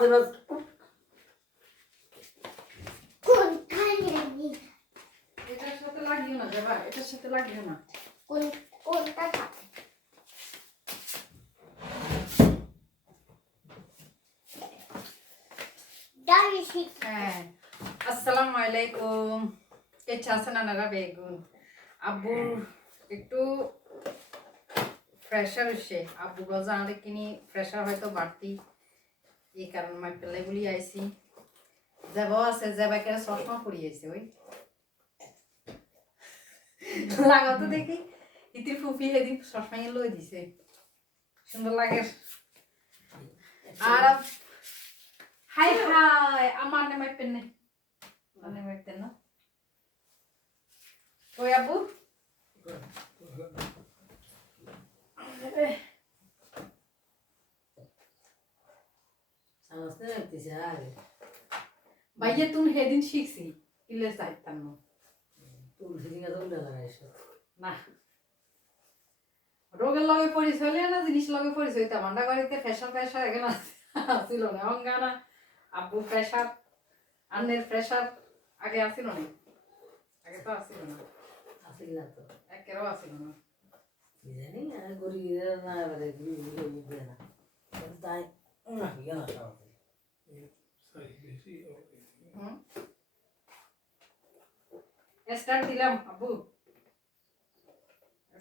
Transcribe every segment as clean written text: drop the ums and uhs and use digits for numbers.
আমাদের এটার সাথে লাগিও না যাবা, এটার সাথে লাগিও না। কোনটা হ্যাঁ, আসসালামু আলাইকুম। কেমন আছেন আপনারা? বেগুন আব্বুর একটু প্রেশার হচ্ছে, আব্বু জানালে কিনি প্রেশার হয়তো বাড়তি, এই কারণে মাই পেলাই বলি আইসি। যাবাও আছে, যাবাই কেন চশমা পরিয়েছে, ওই লাগাও তো দেখি। ইতির ফুফি সেদিন চশমা লই দিছে, সুন্দর লাগে। আর হাই হাই আমার নামে পেন নামে পেন না ওই আব্বু ভাইয়া তুমি সেদিন শিখছি ইলে চাইতাম না না রোগের লগে পরিচয় হলে না জিনিস লগে পরিচয় হইতাম। আমরা বাড়িতে প্রেশার প্রেশার এখানে আসছিল না, অঙ্গানা আব্বু প্রেশার আন্নের প্রেশার আগে আসিল না, আগে তো আসিল না, আসিল না তো একেরও আসিল না। জানি আর গরি না এবারে বুঝবে না তাই না কি না সব স্টার্ট দিলাম আব্বু,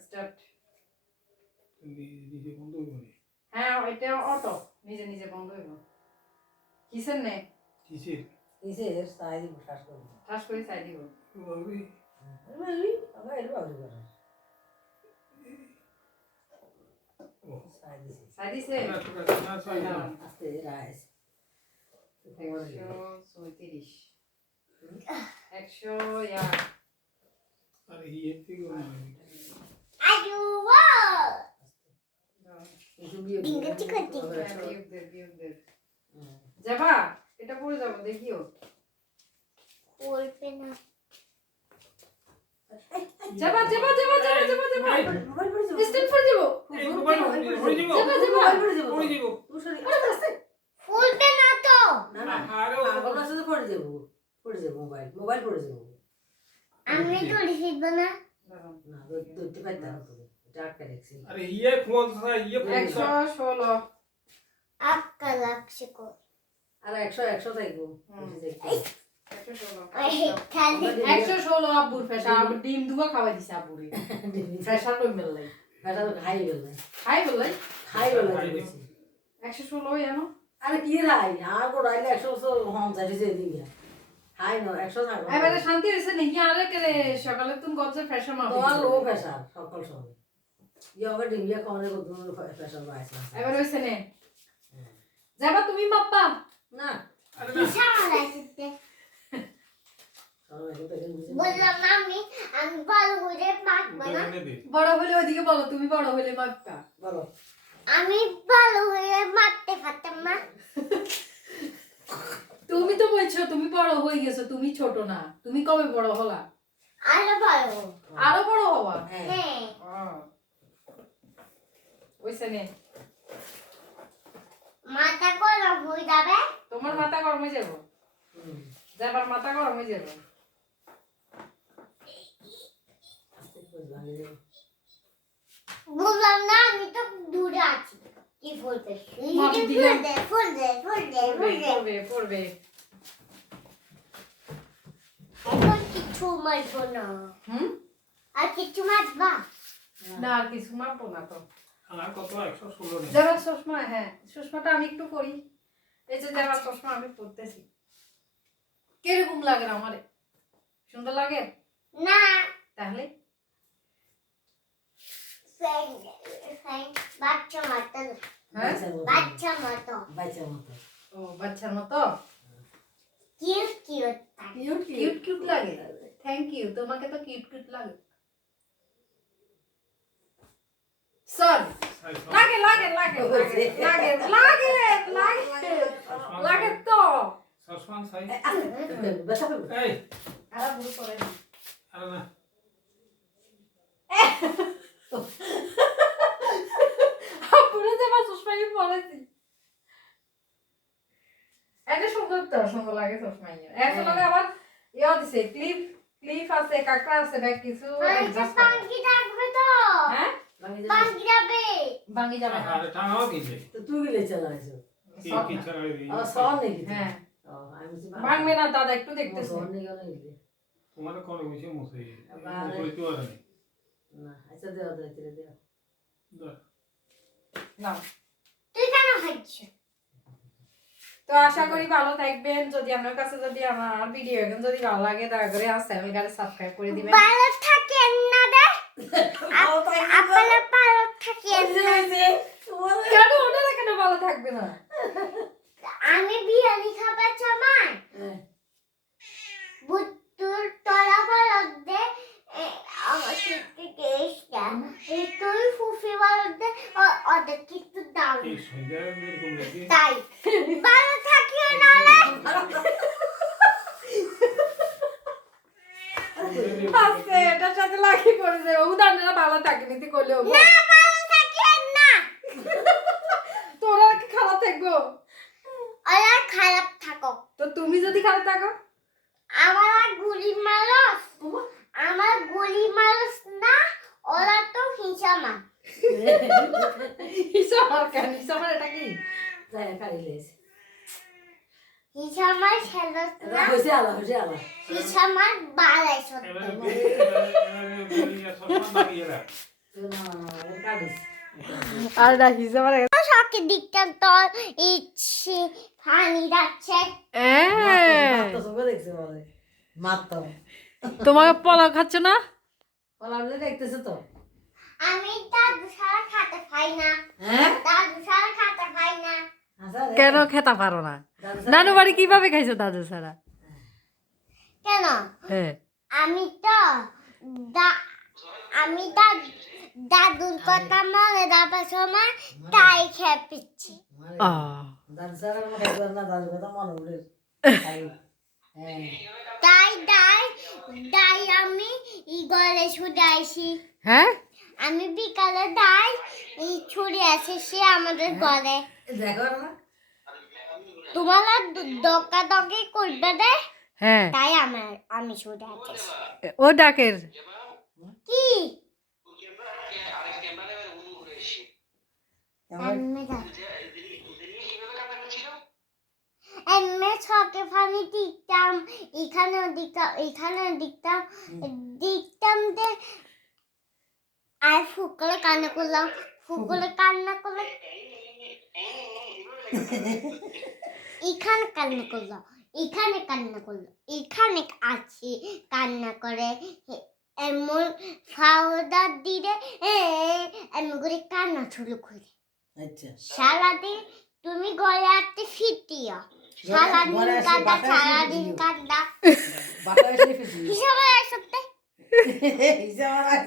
স্টার্ট। নিজে বন্ধ হইব নি? হ্যাঁ এটা অটো নিজে নিজে বন্ধ হইব। কিসের নে কিসের? কিসের সাই দিব শ্বাস করব ঠাস করে চাই দিব। বাবি আমি আমরা এর বাবু করে ও সাই দিছি চাই দিছে না চাই না। আস্তে রাইস 137 100 ইয়া আরে ইয়ে থেকে না বিয়োগ দে। যাবা এটা পড়ে যাবো দেখিও। যাবা যাবা যাবা যাবা যাবা যাবা মোবাইল পড়ে যাবো স্ট্যান্ড করে দেবো। এই মোবাইল পড়ে দিব যাবা যাবা পড়ে যাবো পড়ে দিব তুই সরি না না আরে পাগল আছে তো পড়ে যাবো মোবাইল পড়ে যাবো না দুটো পাইতা না তুমি এটা আটকে রাখছি আরে ইয়ে ফোন সা ইয়ে ফোন 116 আর 100 থাকবো বেশি থাকবো 116 আব্বুর প্রেশার আব্বু ডিম দুয়া খাওয়াই দিছে আব্বুরে প্রেশার কই মেললাই এটা তো খাই বললাই খাই বললাই খাই বললাই 116 জানো আরে কি রাই আর গো রাইলে 100 হম যাই যে দিই হাই নো 100 থাকবো এবারে শান্তি হইছে নাকি? আরে করে সকালে তুমি গজে প্রেশার মারো তোমার লো প্রেসার সকল সময় ইয়ে ডিঙ্গিয়া কমরে কত প্রেসার বাড়ছে এবারে হইছে নে যাবা তুমি মাপ্পা না আরে না বললাম আমি বড় হলে মাখবো না, দোকানে দে বড় হলে ওদিকে বলো, তুমি বড় হলে মাপ্পা বলো আমি বড় হলে মারতে পারতাম না। তুমি তো বলছো তুমি বড় হয়ে গেছো, তুমি ছোট না। তুমি কবে বড় হলা? আরো বড় হবো। আরো বড় হবা? হ্যাঁ হ্যাঁ ওইসে নে মাথা গরম হয়ে যাবে। তোমার মাথা গরম হয়ে যাবো, যাবার মাথা গরম হয়ে যাবো। বললাম না আমি তো দূরে আছি। কি বলতে মাটি দিলাম। পড়বে পড়বে এখন কিছু মারবো না। আর কিছু মারবা? না আর কিছু মাপবো না তো। আর কত 116 নেই যাবার চশমা, হ্যাঁ চশমাটা আমি একটু করি। এই যে যাবার চশমা আমি পরতেছি, কিরকম লাগে না আমারে? সুন্দর লাগে না তাহলে? বাচ্চা মতো, হ্যাঁ বাচ্চা মতো, বাচ্চা মতো ও বাচ্চার মতো cute cute. Cute cute cute লাগে। থ্যাংক ইউ, তোমাকে তো কিউট কিউট লাগে। সরি লাগে লাগে লাগে লাগে লাগে লাগে লাগে লাগে তো সসমান সাই ব্যথা পাবে এই আরে বুড়ো করে না। আরে না বুড়ো যাবার চশমা কি পরেছি? সুন্দর তো সুন্দর লাগে চশমা এর লগে আবার ইয়া দিছে ক্লিপ আছে কাকড়া আছে ব্যাগ কিছু অ্যাডজাস্ট করা পাঙ্কি থাকবে তো হ্যাঁ পাঙ্কি যাবে ভাঙি যাবে না আরে টাঙাও কিছে তো তুই গেলে চালাইছো কি ছাড়া সর নাকি হ্যাঁ আমি ভাঙবে না দাদা একটু দেখতেছি সর নেই গেলে তোমার কোন হইছে মুছে আরে। কইতে পারে না আচ্ছা দেও দেও দেও না না তুই কেন খাচ্ছিস তো আশা করি ভালো থাকবেন যদি আপনার কাছে যদি আমার ভিডিও এখন যদি ভালো লাগে দয়া করে আমার চ্যানেলটাকে সাবস্ক্রাইব করে দিবেন ভালো থাকেন না রে আপনারা ভালো থাকেন না কেন ওনারা কেন ভালো থাকবে না আমি বিরিয়ানি খাবার সময় বুটুর তলা বলদ দে আমার থেকে এসটা তুই ফুফি বলদ দে ওদের কিছু দাও এই সন্ধ্যা এরকম নাকি তাই ভালো থাকিও না রে আজকে এটার সাথে লাগি পড়েছে উদাহরণটা ভালো থাকে নীতি করলে না ভালো থাকিও না তোরা কি খারাপ থাকবো ওরা খারাপ থাকো তো তুমি যদি খারাপ থাকো আমার গুলি মারস আমার গুলি মারস না ওরা তো হিসামা হিসাব কেন হিসাব এটা কি তাই খাইলেস হিসামার খেলস না হইছে আলা হিসামার বাড়াই সত্য এবারে সসমান লাগিয়ে রাখ তো না কাটিস আর না হিসাব সকে দিকটা তোর ইচ্ছে পানি যাচ্ছে তো সঙ্গে দেখছে বলে মাত্র তোমাকে পোলাও খাচ্ছ না বলাবলে দেখতেছে তো আমি দাদু সারা খাতে পাই না হ্যাঁ দাদু সারা খাতে পাই না আচ্ছা রে। কেন খেতে পারো না দাদু নানু বাড়ি কিভাবে খাইছো দাদু ছাড়া কেন হ্যাঁ আমি তো আমি দাদুর কথা মনে যাবার সময় তাই খেয়ে পিচ্ছি দাদু সারা মনে খাইতে না দাদু কথা মনে উঠে খাই হ্যাঁ তাই আমি গলে ছুটে আসি হ্যাঁ আমি বিকালে ছুটে আসি আমাদের গলে দেখো না তোমারা দকা দকি করবে রে হ্যাঁ তাই আমি ছুটে আসি ও ডাকের কি কেমন এমনি ছকে ফানি দিকতাম এখানে দিকতাম দে আর ফুকলে কান্না করলাম এখানে কান্না করলো এখানে আছি কান্না করে এমন ফাওদার দিলে এমন করে কান্না শুরু করে আচ্ছা সারাদিন তুমি ঘরে আসতে ফিরতিও সারাদিন কান্দা বাটা এসে ফেসি হিসাবে আসতে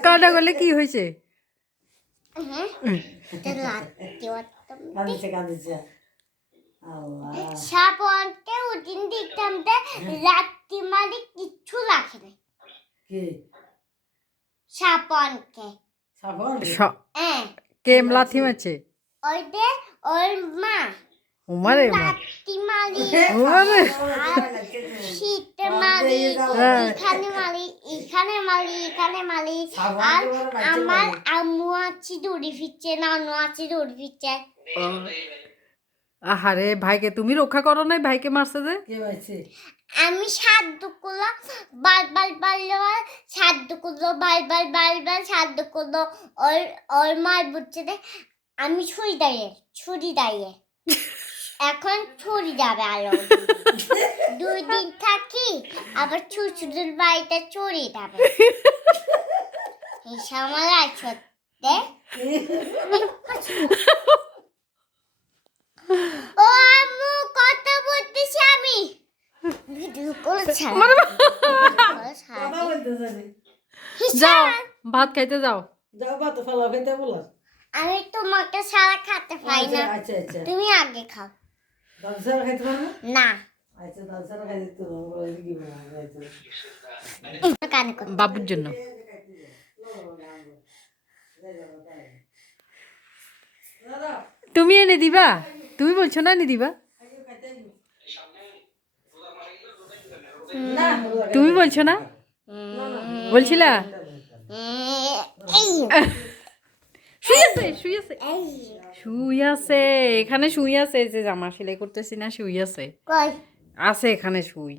কাটা করলে কি হয়েছে হ্যাঁ রাত্রি কাঁদিছে আল্লাহ সাপনকে উঠিন দিকতাম রাত্রি মানে কিচ্ছু রাখে না কি সাপনকে সাফন হ্যাঁ কেম লাথি মারছে ওর মা উমারে মা লাত্তি মারি উমারে শীতে মারি হ্যাঁ। এখানে মারি আর আমার আম্মু আছে দৌড়ি ফিরছে নানু আছে দৌড়ি ফিরছে আহারে ভাইকে তুমি রক্ষা করো নাই ভাইকে মারছে যে কে হয়েছে আমি সাধ্য করলাম বারবার সাধ্য করলো বারবার সাধ্য করলো ওর মার বুঝছে আমি ছুরি দাঁড়িয়ে এখন ছুরি যাবে আরো 2 দিন থাকি আবার ছুটুর বাড়িতে চুরি যাবে এই সময় আছে ও আম্মু কথা বলতেছি আমি ভিডিও করেছি কথা বলতে জানি যাও ভাত খাইতে যাও যাও বা তো ফেলা খেতে বলো আমি তোমাকে সারা খেতে পাই না আচ্ছা আচ্ছা তুমি আগে খাও দাদু সারা খাইতে পারো না না আচ্ছা দাদু সারা খাইতে তো বলে কি কানে করো বাবুর জন্য তুমি এনে দিবা তুমি বলছো না এনে দিবা না তুমি বলছো না বলছিলা শুই আছে শুই আছে শুই আছে এখানে শুই আছে এই যে জামা সেলাই করতেছি না শুই আছে কই আছে এখানে শুই